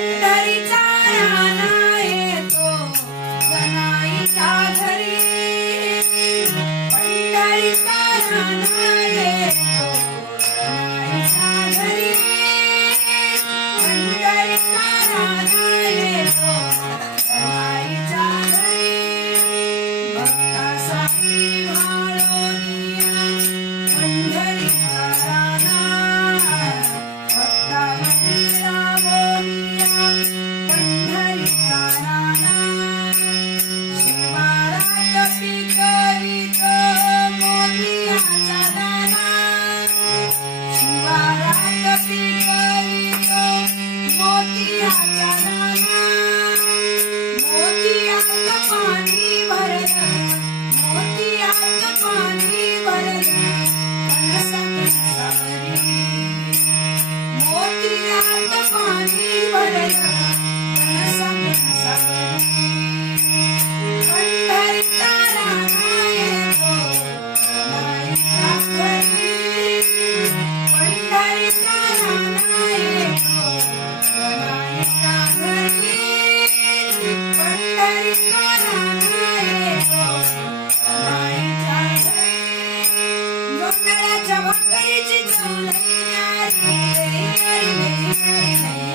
पंढरीचा राणा येतो जनाईच्या घरी, पंढरीचा राणा येतो जनाईच्या घरी, पंढरीचा राणा येतो जनाईच्या घरी. भक्तासाठी भाळोनिया पंढरीचा राणा, भक्ता मंदिरा बोलिया पंढरीचा राणा. शिवारात पिकवितो मोतियाचा दाना, शिवारात पिकवितो मोतियाचा दाना. मोतियात पाणी भरलं, मोतियात पाणी भरलं कणसा कणसावरी, मोतियात पाणी भरलं कणसा कणसावरी. पंढरीचा राणा येतो जनाईच्या घरी, पंढरीचा राणा येतो जनाईच्या घरी, पंढरीचा राणा येतो जनाईच्या घरी. जोंधळ्याच्या भाकरीची चव लई न्यारी, लई न्यारी, लई न्यारी, लई